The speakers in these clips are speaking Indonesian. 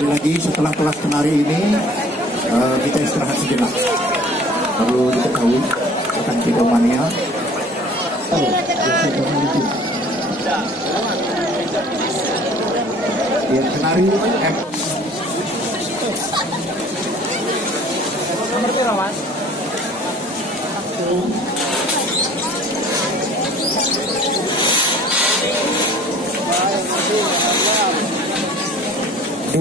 Lagi setelah kelas penari ini kita istirahat sejenak. Perlu diketahui akan Kidomania. Ya, penari M. Nomor berapa, Mas? 2.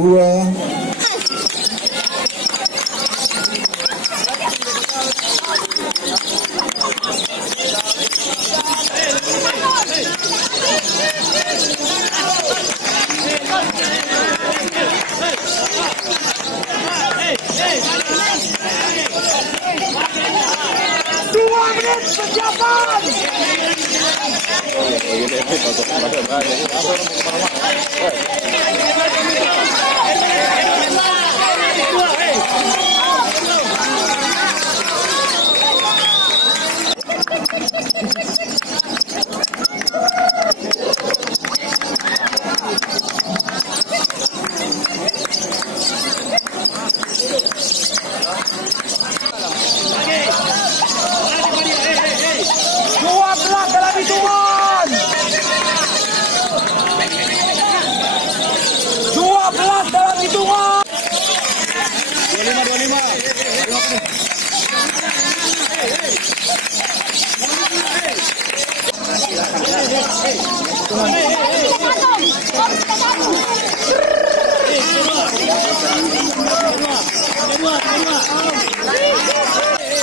Persiapan.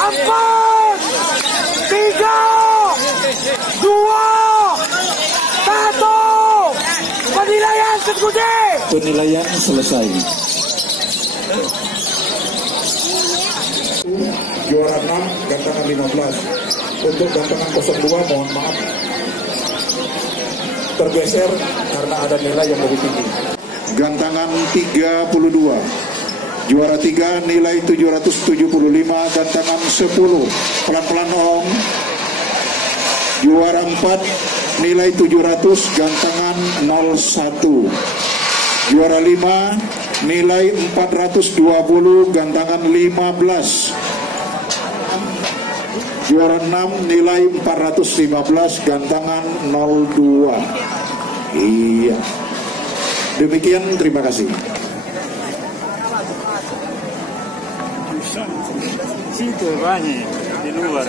Empat, 3, 2, 1. Penilaian Sekude. Penilaian selesai. Juara 6, gantangan 15. Untuk gantangan 02, mohon maaf, tergeser karena ada nilai yang lebih tinggi. Gantangan 32. Juara 3 nilai 775, gantangan 10. Pelan-pelan Om. Juara 4 nilai 700, gantangan 01. Juara 5 nilai 420, gantangan 15. Juara 6 nilai 415, gantangan 02. Iya. Demikian, terima kasih. Situ banyak di luar.